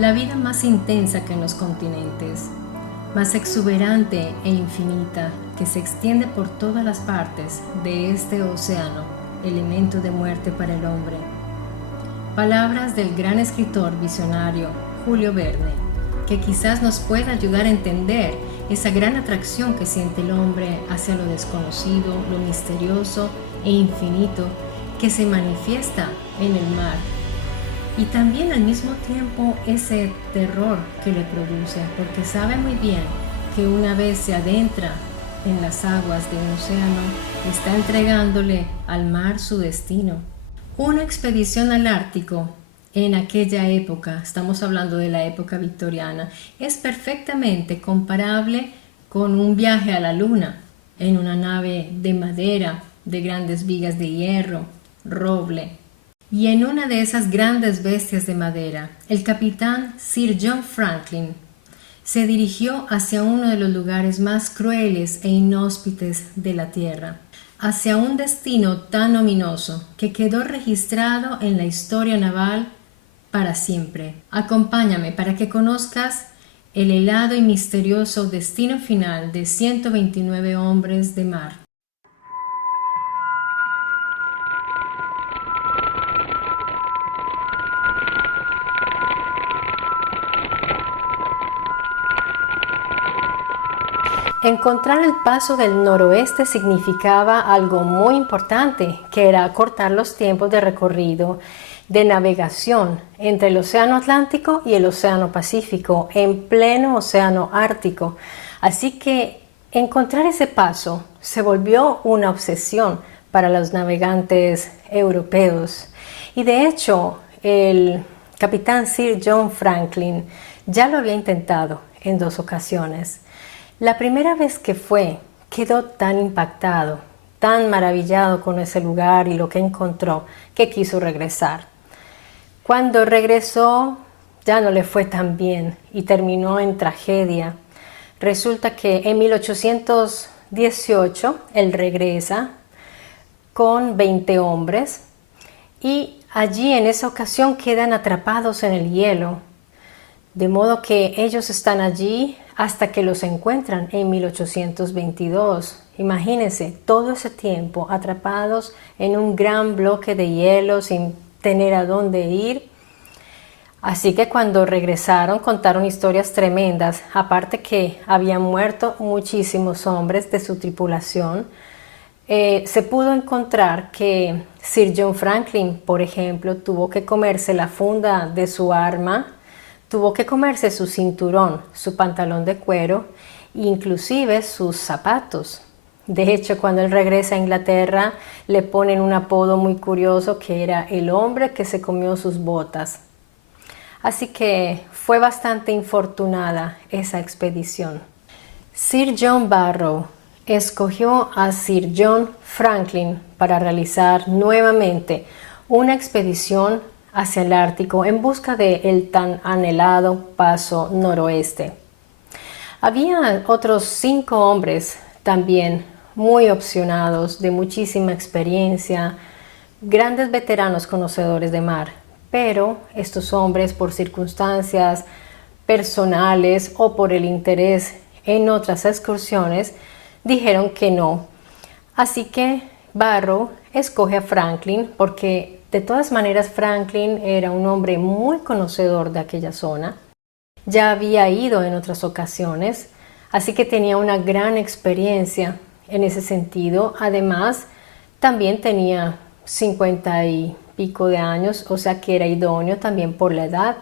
La vida más intensa que en los continentes, más exuberante e infinita, que se extiende por todas las partes de este océano, elemento de muerte para el hombre. Palabras del gran escritor visionario Julio Verne, que quizás nos pueda ayudar a entender esa gran atracción que siente el hombre hacia lo desconocido, lo misterioso e infinito que se manifiesta en el mar. Y también al mismo tiempo ese terror que le produce, porque sabe muy bien que una vez se adentra en las aguas de un océano, está entregándole al mar su destino. Una expedición al Ártico en aquella época, estamos hablando de la época victoriana, es perfectamente comparable con un viaje a la luna en una nave de madera, de grandes vigas de hierro, roble. Y en una de esas grandes bestias de madera, el capitán Sir John Franklin se dirigió hacia uno de los lugares más crueles e inhóspites de la Tierra, hacia un destino tan ominoso que quedó registrado en la historia naval para siempre. Acompáñame para que conozcas el helado y misterioso destino final de 129 hombres de mar. Encontrar el paso del noroeste significaba algo muy importante, que era acortar los tiempos de recorrido de navegación entre el Océano Atlántico y el Océano Pacífico, en pleno Océano Ártico. Así que encontrar ese paso se volvió una obsesión para los navegantes europeos. Y de hecho, el capitán Sir John Franklin ya lo había intentado en 2 ocasiones. La primera vez que fue, quedó tan impactado, tan maravillado con ese lugar y lo que encontró, que quiso regresar. Cuando regresó, ya no le fue tan bien y terminó en tragedia. Resulta que en 1818 él regresa con 20 hombres y allí en esa ocasión quedan atrapados en el hielo. De modo que ellos están allí hasta que los encuentran en 1822. Imagínense, todo ese tiempo atrapados en un gran bloque de hielo sin tener a dónde ir. Así que cuando regresaron contaron historias tremendas, aparte que habían muerto muchísimos hombres de su tripulación. Se pudo encontrar que Sir John Franklin, por ejemplo, tuvo que comerse la funda de su arma, tuvo que comerse su cinturón, su pantalón de cuero, inclusive sus zapatos. De hecho, cuando él regresa a Inglaterra, le ponen un apodo muy curioso que era el hombre que se comió sus botas. Así que fue bastante infortunada esa expedición. Sir John Barrow escogió a Sir John Franklin para realizar nuevamente una expedición hacia el Ártico en busca del tan anhelado paso noroeste. Había otros 5 hombres también muy opcionados, de muchísima experiencia, grandes veteranos conocedores de mar, pero estos hombres, por circunstancias personales o por el interés en otras excursiones, dijeron que no. Así que Barrow escoge a Franklin porque de todas maneras Franklin era un hombre muy conocedor de aquella zona. Ya había ido en otras ocasiones, así que tenía una gran experiencia en ese sentido. Además, también tenía 50 y pico de años, o sea que era idóneo también por la edad.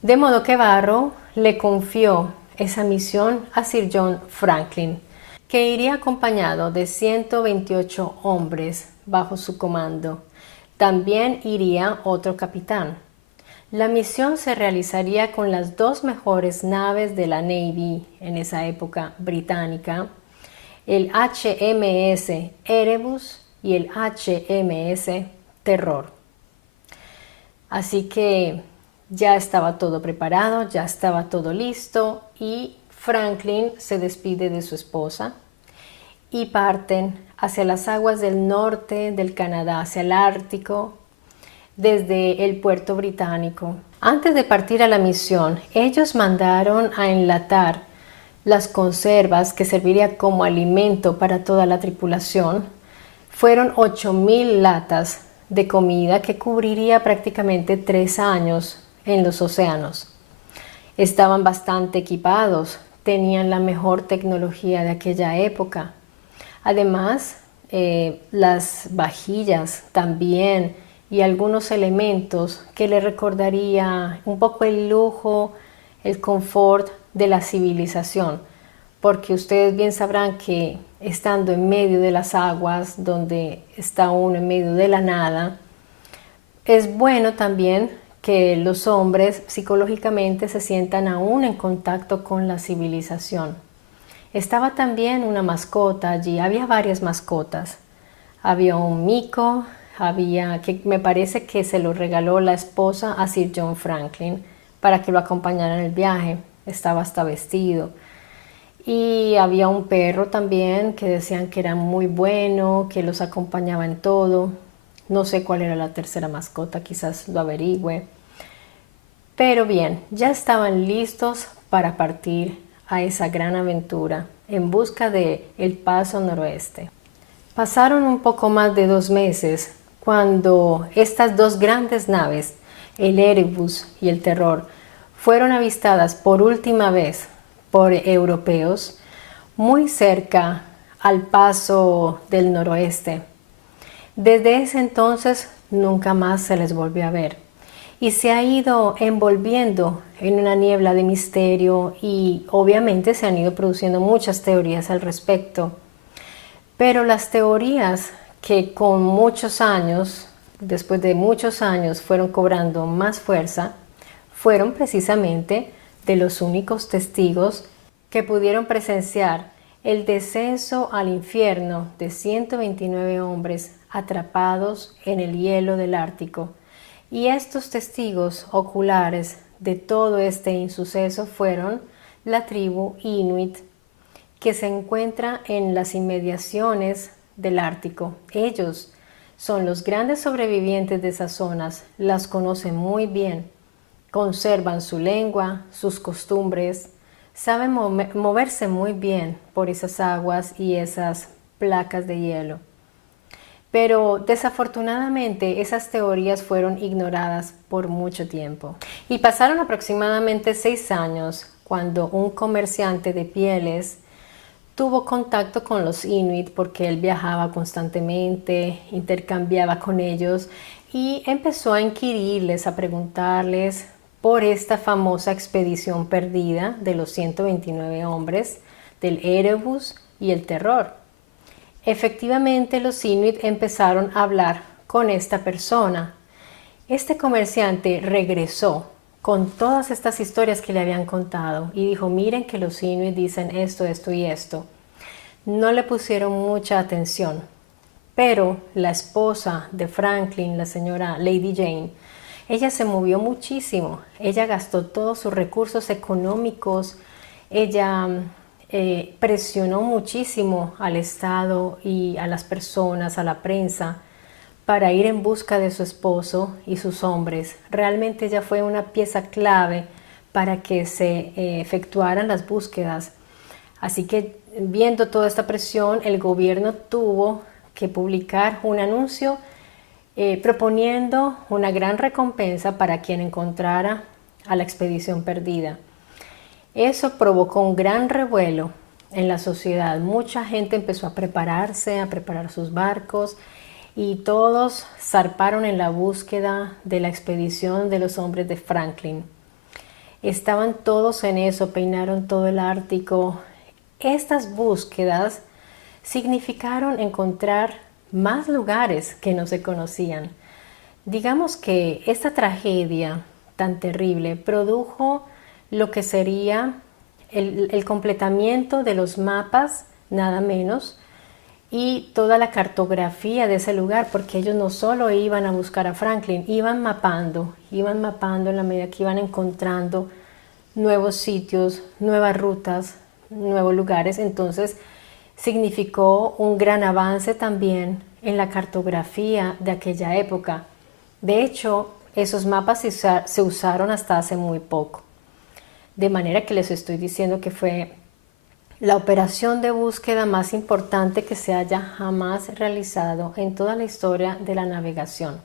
De modo que Barrow le confió esa misión a Sir John Franklin, que iría acompañado de 128 hombres bajo su comando. También iría otro capitán. La misión se realizaría con las 2 mejores naves de la Navy en esa época británica, el HMS Erebus y el HMS Terror. Así que ya estaba todo preparado, ya estaba todo listo y Franklin se despide de su esposa y parten hacia las aguas del norte del Canadá, hacia el Ártico, desde el puerto británico. Antes de partir a la misión, ellos mandaron a enlatar las conservas que serviría como alimento para toda la tripulación. Fueron 8,000 latas de comida que cubriría prácticamente 3 años en los océanos. Estaban bastante equipados, tenían la mejor tecnología de aquella época. Además, las vajillas también y algunos elementos que le recordaría un poco el lujo, el confort de la civilización, porque ustedes bien sabrán que estando en medio de las aguas, donde está uno en medio de la nada, es bueno también que los hombres psicológicamente se sientan aún en contacto con la civilización. Estaba también una mascota allí, había varias mascotas. Había un mico, que me parece que se lo regaló la esposa a Sir John Franklin para que lo acompañara en el viaje. Estaba hasta vestido. Y había un perro también que decían que era muy bueno, que los acompañaba en todo. No sé cuál era la tercera mascota, quizás lo averigüe. Pero bien, ya estaban listos para partir a esa gran aventura en busca de el paso noroeste. Pasaron un poco más de 2 meses cuando estas dos grandes naves, el Erebus y el Terror, fueron avistadas por última vez por europeos muy cerca al paso del noroeste. Desde ese entonces nunca más se les volvió a ver y se ha ido envolviendo en una niebla de misterio y obviamente se han ido produciendo muchas teorías al respecto. Pero las teorías que con muchos años, después de muchos años, fueron cobrando más fuerza, fueron precisamente de los únicos testigos que pudieron presenciar el descenso al infierno de 129 hombres atrapados en el hielo del Ártico. Y estos testigos oculares de todo este insuceso fueron la tribu Inuit, que se encuentra en las inmediaciones del Ártico. Ellos son los grandes sobrevivientes de esas zonas, las conocen muy bien, conservan su lengua, sus costumbres, saben moverse muy bien por esas aguas y esas placas de hielo. Pero desafortunadamente esas teorías fueron ignoradas por mucho tiempo. Y pasaron aproximadamente 6 años cuando un comerciante de pieles tuvo contacto con los Inuit porque él viajaba constantemente, intercambiaba con ellos y empezó a inquirirles, a preguntarles por esta famosa expedición perdida de los 129 hombres del Erebus y el Terror. Efectivamente, los Inuit empezaron a hablar con esta persona. Este comerciante regresó con todas estas historias que le habían contado y dijo, miren que los Inuit dicen esto, esto y esto. No le pusieron mucha atención, pero la esposa de Franklin, la señora Lady Jane, ella se movió muchísimo. Ella gastó todos sus recursos económicos, ella presionó muchísimo al Estado y a las personas, a la prensa, para ir en busca de su esposo y sus hombres. Realmente ella fue una pieza clave para que se efectuaran las búsquedas. Así que viendo toda esta presión, el gobierno tuvo que publicar un anuncio proponiendo una gran recompensa para quien encontrara a la expedición perdida. Eso provocó un gran revuelo en la sociedad. Mucha gente empezó a prepararse, a preparar sus barcos y todos zarparon en la búsqueda de la expedición de los hombres de Franklin. Estaban todos en eso, peinaron todo el Ártico. Estas búsquedas significaron encontrar más lugares que no se conocían. Digamos que esta tragedia tan terrible produjo lo que sería el completamiento de los mapas, nada menos, y toda la cartografía de ese lugar, porque ellos no solo iban a buscar a Franklin, iban mapando en la medida que iban encontrando nuevos sitios, nuevas rutas, nuevos lugares. Entonces significó un gran avance también en la cartografía de aquella época. De hecho, esos mapas se usaron hasta hace muy poco. De manera que les estoy diciendo que fue la operación de búsqueda más importante que se haya jamás realizado en toda la historia de la navegación,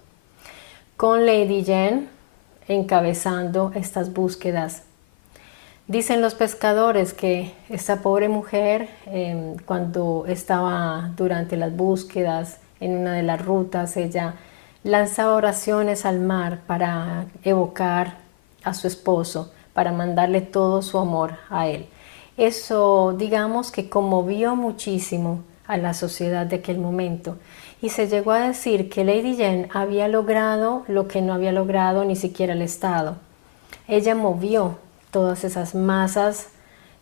con Lady Jane encabezando estas búsquedas. Dicen los pescadores que esta pobre mujer, cuando estaba durante las búsquedas en una de las rutas, ella lanzaba oraciones al mar para evocar a su esposo, para mandarle todo su amor a él. Eso, digamos, que conmovió muchísimo a la sociedad de aquel momento. Y se llegó a decir que Lady Jane había logrado lo que no había logrado ni siquiera el Estado. Ella movió todas esas masas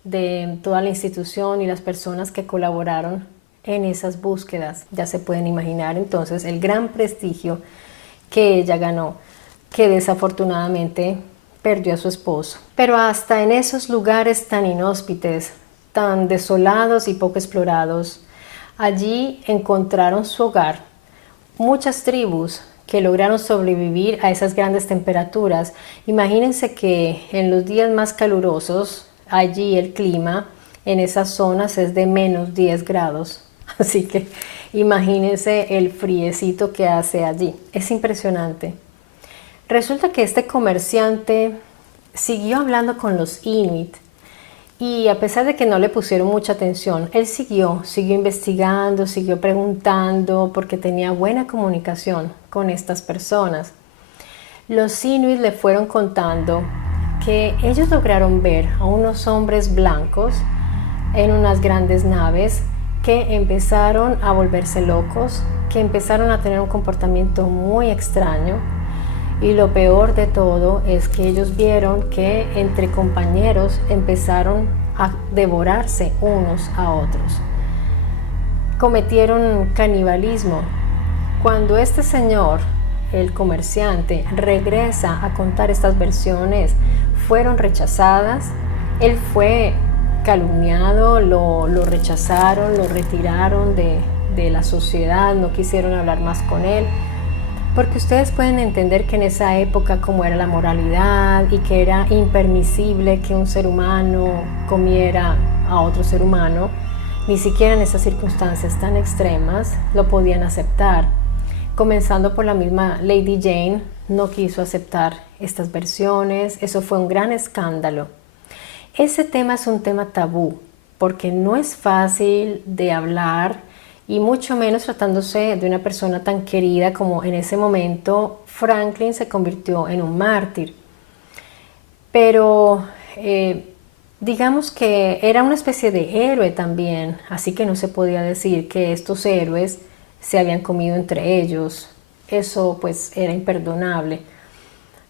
de toda la institución y las personas que colaboraron en esas búsquedas. Ya se pueden imaginar entonces el gran prestigio que ella ganó, que desafortunadamente perdió a su esposo. Pero hasta en esos lugares tan inhóspitos, tan desolados y poco explorados, allí encontraron su hogar muchas tribus que lograron sobrevivir a esas grandes temperaturas. Imagínense que en los días más calurosos, allí el clima en esas zonas es de menos 10 grados. Así que imagínense el friecito que hace allí. Es impresionante. Resulta que este comerciante siguió hablando con los Inuit y a pesar de que no le pusieron mucha atención, él siguió investigando, siguió preguntando porque tenía buena comunicación con estas personas. Los Inuit le fueron contando que ellos lograron ver a unos hombres blancos en unas grandes naves que empezaron a volverse locos, que empezaron a tener un comportamiento muy extraño. Y lo peor de todo es que ellos vieron que entre compañeros empezaron a devorarse unos a otros. Cometieron canibalismo. Cuando este señor, el comerciante, regresa a contar estas versiones, fueron rechazadas. Él fue calumniado, lo rechazaron, lo retiraron de la sociedad, no quisieron hablar más con él. Porque ustedes pueden entender que en esa época como era la moralidad y que era impermisible que un ser humano comiera a otro ser humano, ni siquiera en esas circunstancias tan extremas lo podían aceptar. Comenzando por la misma Lady Jane, no quiso aceptar estas versiones, eso fue un gran escándalo. Ese tema es un tema tabú, porque no es fácil de hablar, y mucho menos tratándose de una persona tan querida como en ese momento Franklin se convirtió en un mártir. Pero digamos que era una especie de héroe también, así que no se podía decir que estos héroes se habían comido entre ellos. Eso pues era imperdonable.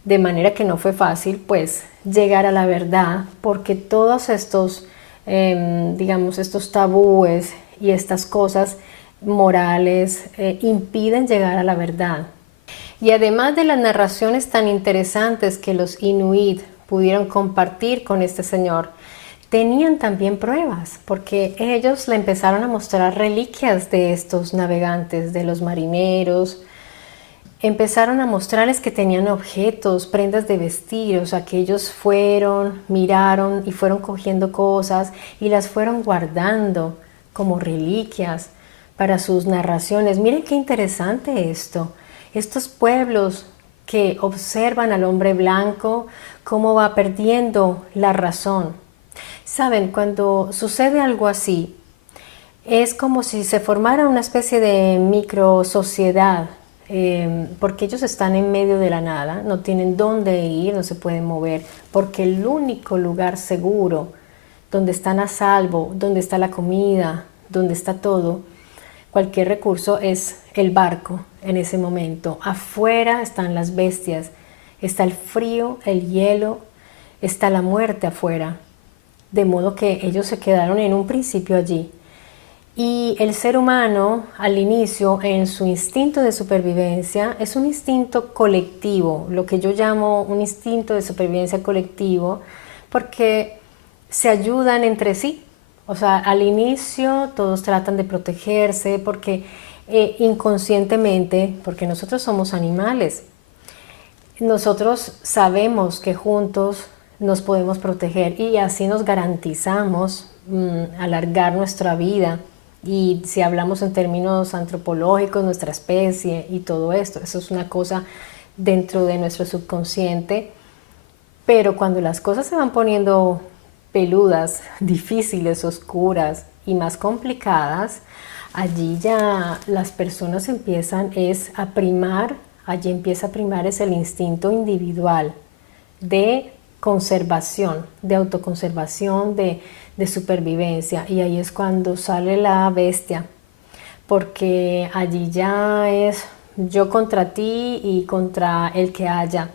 De manera que no fue fácil pues llegar a la verdad, porque todos estos, digamos, estos tabúes y estas cosas morales impiden llegar a la verdad. Y además de las narraciones tan interesantes que los Inuit pudieron compartir con este señor, tenían también pruebas, porque ellos le empezaron a mostrar reliquias de estos navegantes, de los marineros. Empezaron a mostrarles que tenían objetos, prendas de vestir, o sea, que ellos fueron, miraron y fueron cogiendo cosas y las fueron guardando como reliquias para sus narraciones. Miren qué interesante esto. Estos pueblos que observan al hombre blanco, cómo va perdiendo la razón. Saben, cuando sucede algo así, es como si se formara una especie de micro sociedad, porque ellos están en medio de la nada, no tienen dónde ir, no se pueden mover, porque el único lugar seguro, donde están a salvo, donde está la comida, donde está todo, cualquier recurso, es el barco en ese momento. Afuera están las bestias, está el frío, el hielo, está la muerte afuera. De modo que ellos se quedaron en un principio allí. Y el ser humano, al inicio, en su instinto de supervivencia, es un instinto colectivo, lo que yo llamo un instinto de supervivencia colectivo, porque se ayudan entre sí. O sea, al inicio todos tratan de protegerse porque inconscientemente, porque nosotros somos animales, nosotros sabemos que juntos nos podemos proteger y así nos garantizamos alargar nuestra vida. Y si hablamos en términos antropológicos, nuestra especie y todo esto, eso es una cosa dentro de nuestro subconsciente. Pero cuando las cosas se van poniendo peludas, difíciles, oscuras y más complicadas, allí ya las personas empiezan a primar, allí empieza a primar es el instinto individual de conservación, de autoconservación, de supervivencia. Y ahí es cuando sale la bestia, porque allí ya es yo contra ti y contra el que haya.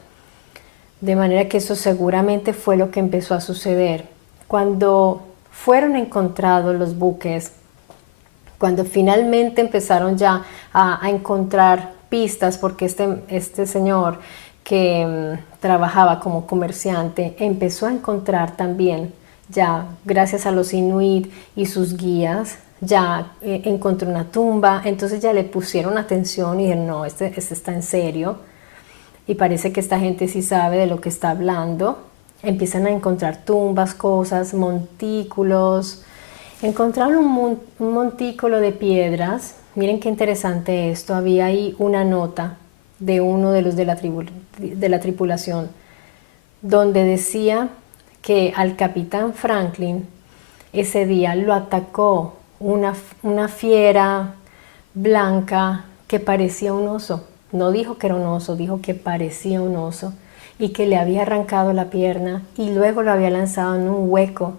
De manera que eso seguramente fue lo que empezó a suceder. Cuando fueron encontrados los buques, cuando finalmente empezaron ya a encontrar pistas, porque este señor que trabajaba como comerciante empezó a encontrar también, ya gracias a los inuit y sus guías, ya encontró una tumba, entonces ya le pusieron atención y dijeron, no, este está en serio. Y parece que esta gente sí sabe de lo que está hablando. Empiezan a encontrar tumbas, cosas, montículos. Encontraron un montículo de piedras. Miren qué interesante esto. Había ahí una nota de uno de los de la tripulación, donde decía que al capitán Franklin ese día lo atacó una fiera blanca que parecía un oso. No dijo que era un oso, dijo que parecía un oso y que le había arrancado la pierna y luego lo había lanzado en un hueco.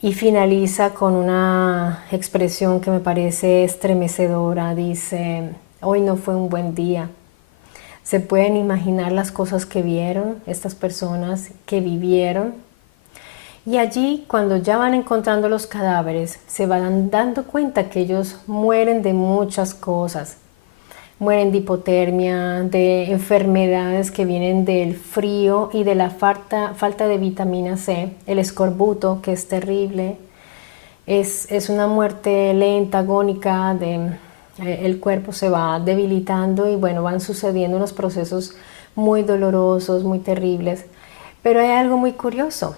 Y finaliza con una expresión que me parece estremecedora. Dice, hoy no fue un buen día. ¿Se pueden imaginar las cosas que vieron estas personas que vivieron? Y allí, cuando ya van encontrando los cadáveres, se van dando cuenta que ellos mueren de muchas cosas. Mueren de hipotermia, de enfermedades que vienen del frío y de la falta de vitamina C, el escorbuto, que es terrible. Es una muerte lenta, agónica, el cuerpo se va debilitando y bueno, van sucediendo unos procesos muy dolorosos, muy terribles. Pero hay algo muy curioso.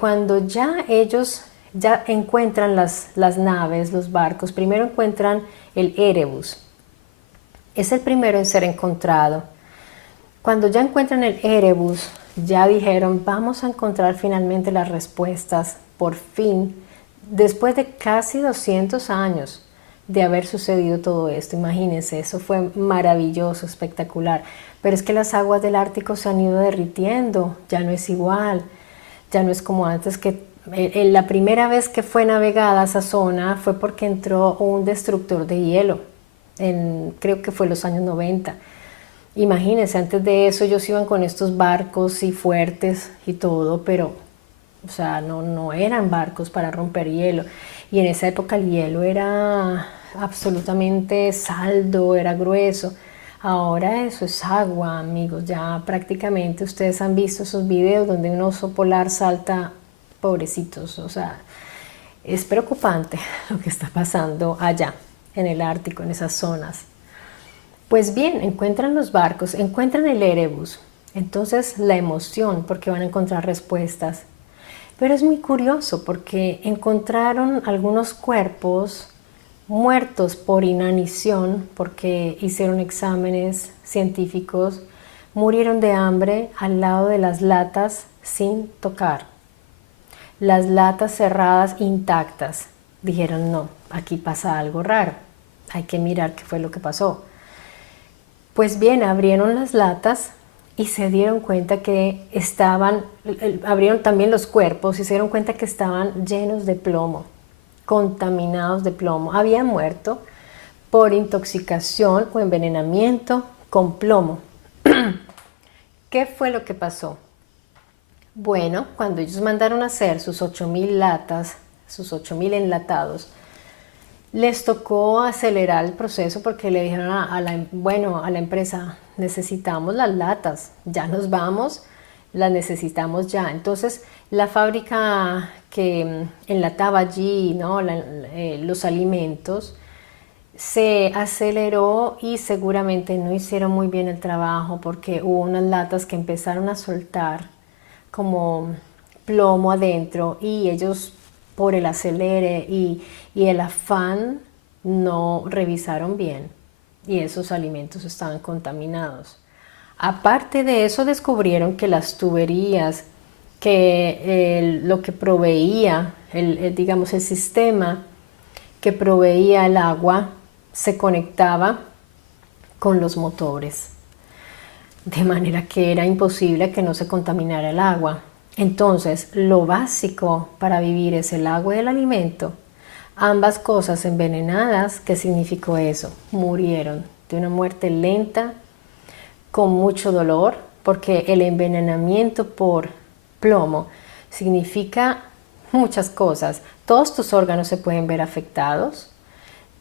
Cuando ya ellos ya encuentran las naves, los barcos, primero encuentran el Erebus. Es el primero en ser encontrado. Cuando ya encuentran el Erebus, ya dijeron, vamos a encontrar finalmente las respuestas, por fin, después de casi 200 años de haber sucedido todo esto. Imagínense, eso fue maravilloso, espectacular. Pero es que las aguas del Ártico se han ido derritiendo, ya no es igual, ya no es como antes que la primera vez que fue navegada a esa zona fue porque entró un destructor de hielo, creo que fue los años 90. Imagínense, antes de eso ellos iban con estos barcos y fuertes y todo, pero o sea, no eran barcos para romper hielo. Y en esa época el hielo era absolutamente saldo, era grueso. Ahora eso es agua, amigos. Ya prácticamente ustedes han visto esos videos donde un oso polar salta, pobrecitos. O sea, es preocupante lo que está pasando allá en el Ártico, en esas zonas. Pues bien, encuentran los barcos, encuentran el Erebus. Entonces la emoción, porque van a encontrar respuestas. Pero es muy curioso porque encontraron algunos cuerpos muertos por inanición, porque hicieron exámenes científicos, murieron de hambre al lado de las latas sin tocar. Las latas cerradas intactas. Dijeron, no, aquí pasa algo raro, hay que mirar qué fue lo que pasó. Pues bien, abrieron las latas y se dieron cuenta que abrieron también los cuerpos y se dieron cuenta que estaban llenos de plomo, contaminados de plomo. Habían muerto por intoxicación o envenenamiento con plomo. ¿Qué fue lo que pasó? Bueno, cuando ellos mandaron a hacer sus 8,000 latas, sus 8,000 enlatados, les tocó acelerar el proceso porque le dijeron a la empresa, necesitamos las latas, ya nos vamos, las necesitamos ya. Entonces la fábrica que enlataba allí, ¿no? los alimentos, se aceleró y seguramente no hicieron muy bien el trabajo porque hubo unas latas que empezaron a soltar como plomo adentro y ellos por el acelere y el afán no revisaron bien y esos alimentos estaban contaminados. Aparte de eso descubrieron que las tuberías, que lo que proveía, digamos el sistema que proveía el agua se conectaba con los motores, de manera que era imposible que no se contaminara el agua. Entonces, lo básico para vivir es el agua y el alimento. Ambas cosas envenenadas, ¿qué significó eso? Murieron de una muerte lenta, con mucho dolor, porque el envenenamiento por plomo significa muchas cosas. Todos tus órganos se pueden ver afectados,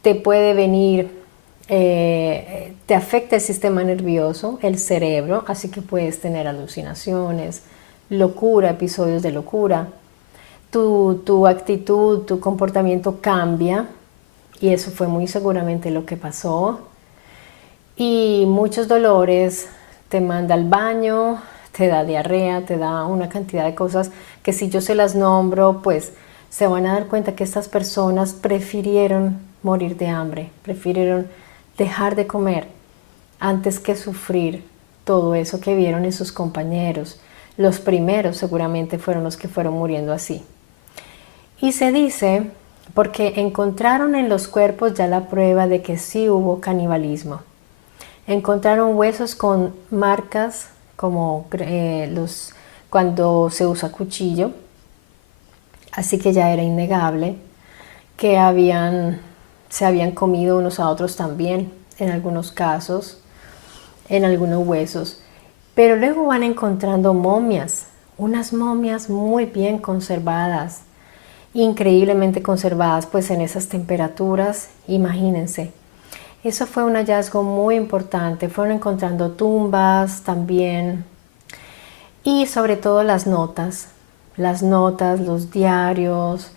te puede venir, te afecta el sistema nervioso, el cerebro, así que puedes tener alucinaciones, locura, episodios de locura. Tu actitud, tu comportamiento cambia y eso fue muy seguramente lo que pasó. Y muchos dolores, te manda al baño, te da diarrea, te da una cantidad de cosas que si yo se las nombro, pues se van a dar cuenta que estas personas prefirieron morir de hambre, prefirieron dejar de comer antes que sufrir todo eso que vieron en sus compañeros. Los primeros seguramente fueron los que fueron muriendo así. Y se dice porque encontraron en los cuerpos ya la prueba de que sí hubo canibalismo. Encontraron huesos con marcas como cuando se usa cuchillo, así que ya era innegable que se habían comido unos a otros también, en algunos casos, en algunos huesos. Pero luego van encontrando momias, unas momias muy bien conservadas, increíblemente conservadas, pues en esas temperaturas, imagínense. Eso fue un hallazgo muy importante. Fueron encontrando tumbas también y sobre todo las notas, los diarios,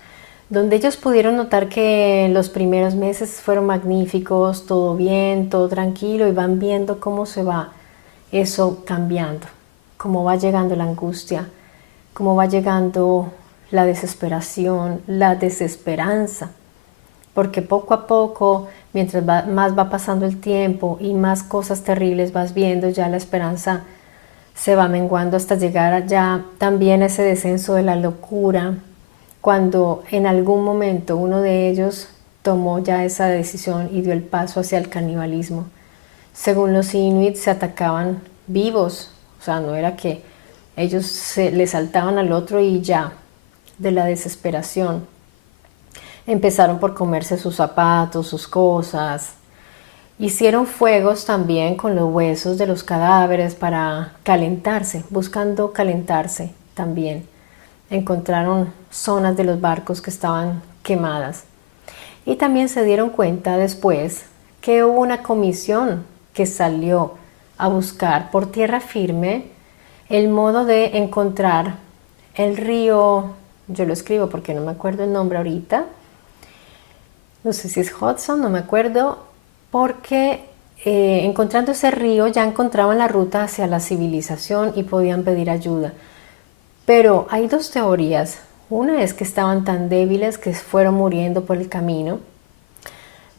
donde ellos pudieron notar que los primeros meses fueron magníficos, todo bien, todo tranquilo y van viendo cómo se va eso cambiando, cómo va llegando la angustia, cómo va llegando la desesperación, la desesperanza. Porque poco a poco, mientras más va pasando el tiempo y más cosas terribles vas viendo, ya la esperanza se va menguando hasta llegar ya también a ese descenso de la locura, cuando en algún momento uno de ellos tomó ya esa decisión y dio el paso hacia el canibalismo. Según los inuit se atacaban vivos, o sea, no era que ellos le saltaban al otro y ya, de la desesperación. Empezaron por comerse sus zapatos, sus cosas. Hicieron fuegos también con los huesos de los cadáveres para calentarse, buscando calentarse también. Encontraron zonas de los barcos que estaban quemadas. Y también se dieron cuenta después que hubo una comisión que salió a buscar por tierra firme el modo de encontrar el río, yo lo escribo porque no me acuerdo el nombre ahorita, no sé si es Hudson, no me acuerdo, porque encontrando ese río ya encontraban la ruta hacia la civilización y podían pedir ayuda. Pero hay dos teorías. Una es que estaban tan débiles que fueron muriendo por el camino.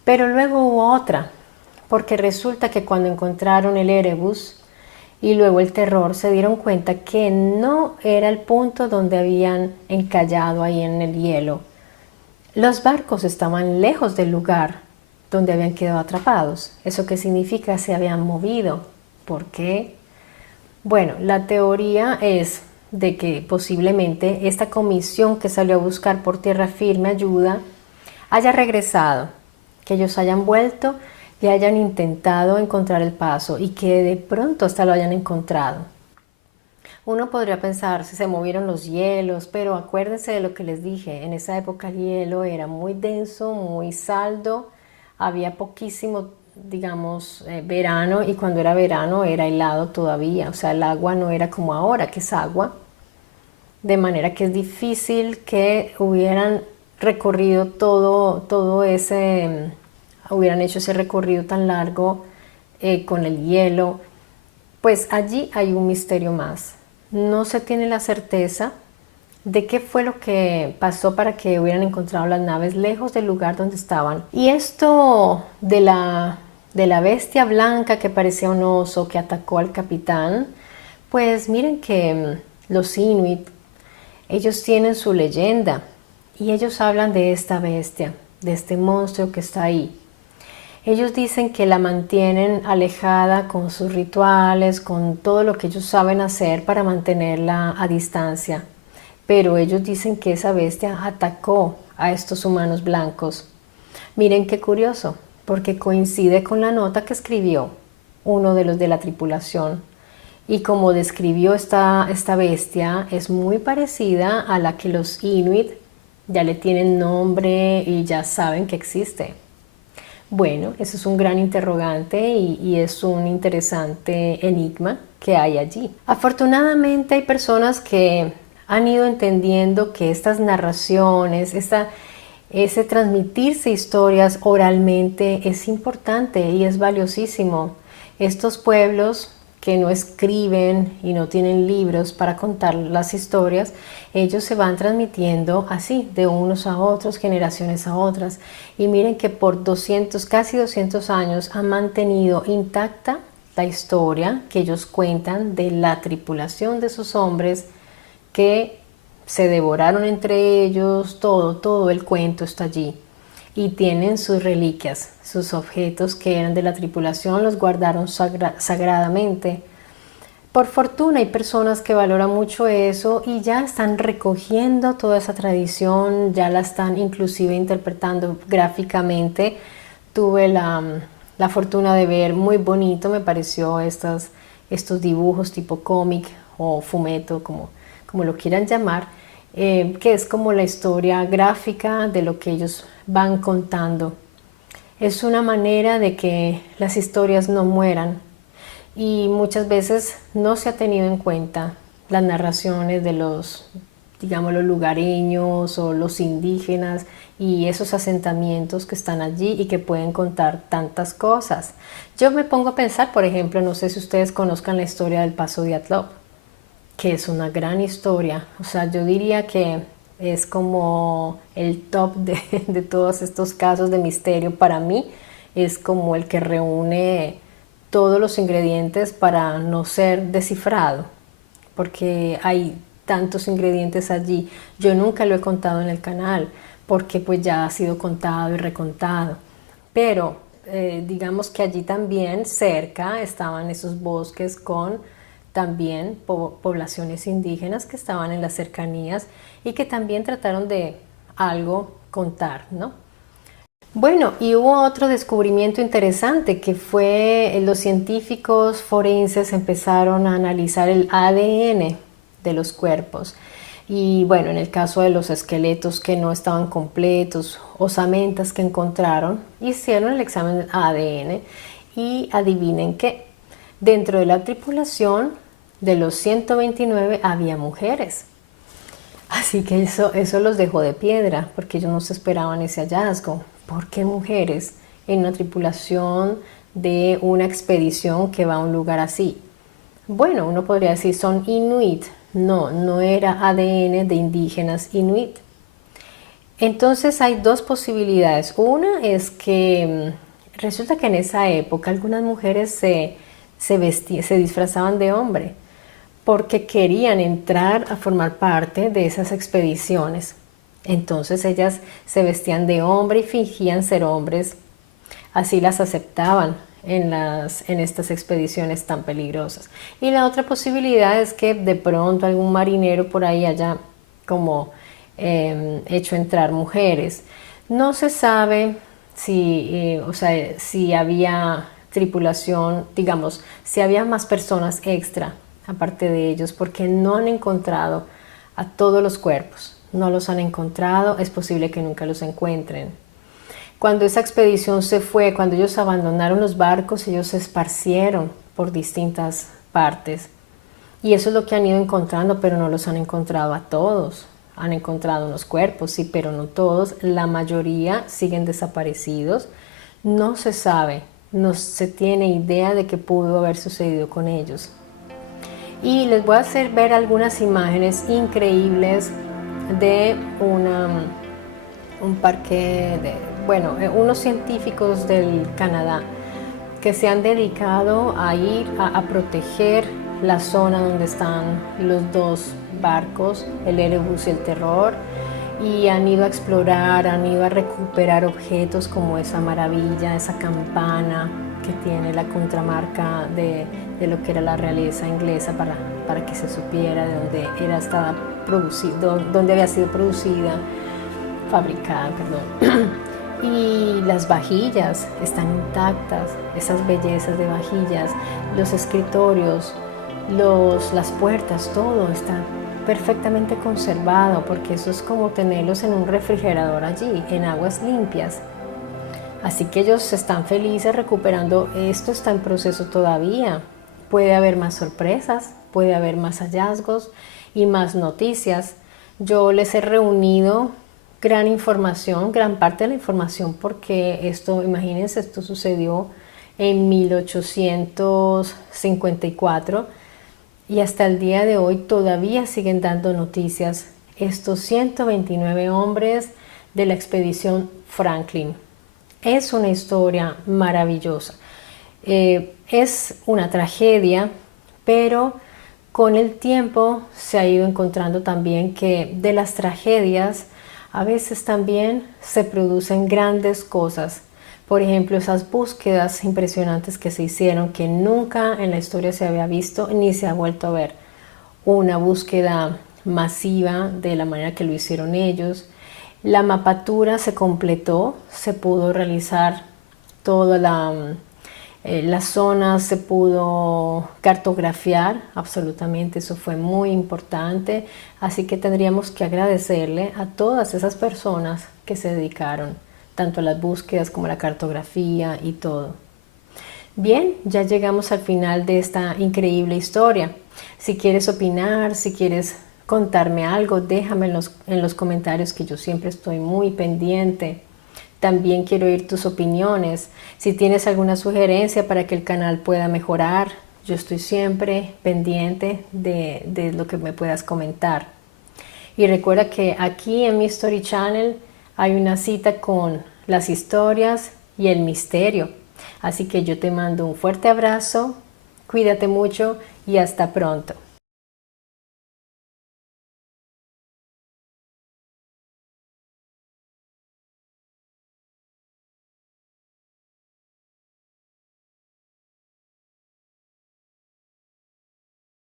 Pero luego hubo otra, porque resulta que cuando encontraron el Erebus y luego el Terror, se dieron cuenta que no era el punto donde habían encallado ahí en el hielo. Los barcos estaban lejos del lugar donde habían quedado atrapados. ¿Eso qué significa? Se habían movido. ¿Por qué? Bueno, la teoría es de que posiblemente esta comisión que salió a buscar por tierra firme ayuda haya regresado, que ellos hayan vuelto y hayan intentado encontrar el paso y que de pronto hasta lo hayan encontrado. Uno podría pensar si se movieron los hielos, pero acuérdense de lo que les dije, en esa época el hielo era muy denso, muy saldo, había poquísimo, digamos, verano y cuando era verano era helado todavía, o sea, el agua no era como ahora, que es agua, de manera que es difícil que hubieran recorrido todo ese hubieran hecho ese recorrido tan largo con el hielo. Pues allí hay un misterio más. No se tiene la certeza de qué fue lo que pasó para que hubieran encontrado las naves lejos del lugar donde estaban. Y esto de la bestia blanca que parecía un oso que atacó al capitán, pues miren que los Inuit, ellos tienen su leyenda y ellos hablan de esta bestia, de este monstruo que está ahí. Ellos dicen que la mantienen alejada con sus rituales, con todo lo que ellos saben hacer para mantenerla a distancia. Pero ellos dicen que esa bestia atacó a estos humanos blancos. Miren qué curioso, porque coincide con la nota que escribió uno de los de la tripulación. Y como describió esta bestia, es muy parecida a la que los Inuit ya le tienen nombre y ya saben que existe. Bueno, eso es un gran interrogante y es un interesante enigma que hay allí. Afortunadamente hay personas que han ido entendiendo que estas narraciones, ese transmitirse historias oralmente es importante y es valiosísimo. Estos pueblos que no escriben y no tienen libros para contar las historias, ellos se van transmitiendo así, de unos a otros, generaciones a otras. Y miren que por 200, casi 200 años han mantenido intacta la historia que ellos cuentan de la tripulación de esos hombres que se devoraron entre ellos, todo el cuento está allí. Y tienen sus reliquias, sus objetos que eran de la tripulación, los guardaron sagradamente. Por fortuna hay personas que valoran mucho eso y ya están recogiendo toda esa tradición, ya la están inclusive interpretando gráficamente. Tuve la fortuna de ver muy bonito, me pareció estos dibujos tipo cómic o fumeto, como lo quieran llamar, que es como la historia gráfica de lo que ellos van contando. Es una manera de que las historias no mueran y muchas veces no se ha tenido en cuenta las narraciones de los, digamos, los lugareños o los indígenas y esos asentamientos que están allí y que pueden contar tantas cosas. Yo me pongo a pensar, por ejemplo, no sé si ustedes conozcan la historia del Paso de Atlop, que es una gran historia. O sea, yo diría que es como el top de todos estos casos de misterio. Para mí es como el que reúne todos los ingredientes para no ser descifrado, porque hay tantos ingredientes allí. Yo nunca lo he contado en el canal, porque pues ya ha sido contado y recontado. Pero digamos que allí también cerca estaban esos bosques con también poblaciones indígenas que estaban en las cercanías y que también trataron de algo contar, ¿no? Bueno, y hubo otro descubrimiento interesante que fue los científicos forenses empezaron a analizar el ADN de los cuerpos. Y bueno, en el caso de los esqueletos que no estaban completos, osamentas que encontraron, hicieron el examen del ADN y adivinen qué, dentro de la tripulación de los 129 había mujeres. Así que eso los dejó de piedra, porque ellos no se esperaban ese hallazgo. ¿Por qué mujeres en una tripulación de una expedición que va a un lugar así? Bueno, uno podría decir son inuit. No, no era ADN de indígenas inuit. Entonces hay dos posibilidades. Una es que resulta que en esa época algunas mujeres se disfrazaban de hombre porque querían entrar a formar parte de esas expediciones. Entonces ellas se vestían de hombre y fingían ser hombres. Así las aceptaban en estas expediciones tan peligrosas. Y la otra posibilidad es que de pronto algún marinero por ahí haya como hecho entrar mujeres. No se sabe si había tripulación, digamos, si había más personas extra aparte de ellos, porque no han encontrado a todos los cuerpos, no los han encontrado, es posible que nunca los encuentren. Cuando esa expedición se fue, cuando ellos abandonaron los barcos, ellos se esparcieron por distintas partes y eso es lo que han ido encontrando, pero no los han encontrado a todos. Han encontrado unos cuerpos, sí, pero no todos. La mayoría siguen desaparecidos. no se sabe, no se tiene idea de qué pudo haber sucedido con ellos. Y les voy a hacer ver algunas imágenes increíbles de un parque, unos científicos del Canadá que se han dedicado a ir a proteger la zona donde están los dos barcos, el Erebus y el Terror, y han ido a explorar, han ido a recuperar objetos como esa maravilla, esa campana que tiene la contramarca de lo que era la realeza inglesa para que se supiera de dónde estaba producido, dónde había sido fabricada, perdón. Y las vajillas están intactas, esas bellezas de vajillas, los escritorios, las puertas, todo está perfectamente conservado, porque eso es como tenerlos en un refrigerador allí, en aguas limpias. Así que ellos están felices recuperando. Esto está en proceso todavía. Puede haber más sorpresas, puede haber más hallazgos y más noticias. Yo les he reunido gran información, gran parte de la información, porque esto, imagínense, esto sucedió en 1854 y hasta el día de hoy todavía siguen dando noticias estos 129 hombres de la expedición Franklin. Es una historia maravillosa. Es una tragedia, pero con el tiempo se ha ido encontrando también que de las tragedias a veces también se producen grandes cosas. Por ejemplo, esas búsquedas impresionantes que se hicieron, que nunca en la historia se había visto ni se ha vuelto a ver. Una búsqueda masiva de la manera que lo hicieron ellos. La mapatura se completó, se pudo realizar toda la zona, se pudo cartografiar absolutamente, eso fue muy importante. Así que tendríamos que agradecerle a todas esas personas que se dedicaron tanto a las búsquedas como a la cartografía y todo. Bien, ya llegamos al final de esta increíble historia. Si quieres opinar, si quieres contarme algo, déjame en los comentarios, que yo siempre estoy muy pendiente. También quiero oír tus opiniones. Si tienes alguna sugerencia para que el canal pueda mejorar, yo estoy siempre pendiente de lo que me puedas comentar. Y recuerda que aquí en mi Story Channel hay una cita con las historias y el misterio. Así que yo te mando un fuerte abrazo, cuídate mucho y hasta pronto.